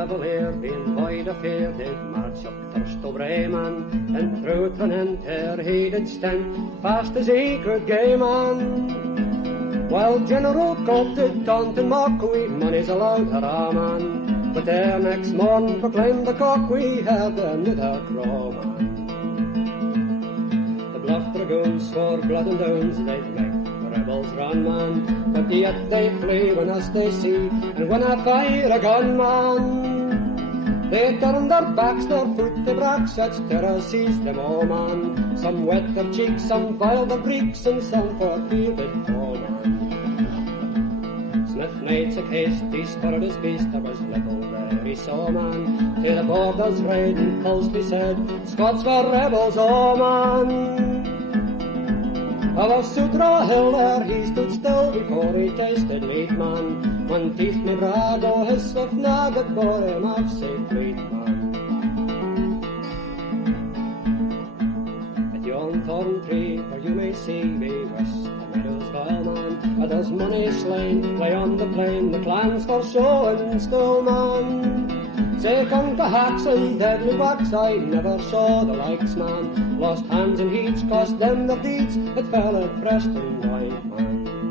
Cavalier, being void of fear, did march up thirst o' Bremen, and through Tranent he did stand, fast as he could gae on. While General Cope did taunt and mock, we money's allowed her a man, but ere next morn proclaimed the cock we had them the dark raw man. The bluff dragoons swore blood and downs, they'd make the rebels run, man, but yet they flee when us they see, and when I fire a gun, man, they turn their backs, their foot they brak, such terror seized them all, man. Some wet their cheeks, some filed their breeks, and some for fear did fall, man. Smith made sick haste, he spurred his beast, there was little there he saw, man. To the borders riding, falsely said, Scots were rebels, oh, man. Our Sutra hill there he stood still before he tasted meat, man. One teeth me brad, oh his swift nugget bore him off safe fleet, man. At yon thorn tree where you may see me west the meadows vile, man, where there's money slain, lay on the plain the clans for show and school, man. Say come to hacks and deadly whacks, I never saw the likes, man. Lost hands in heats, cost them their deeds, it fell at Preston White, man.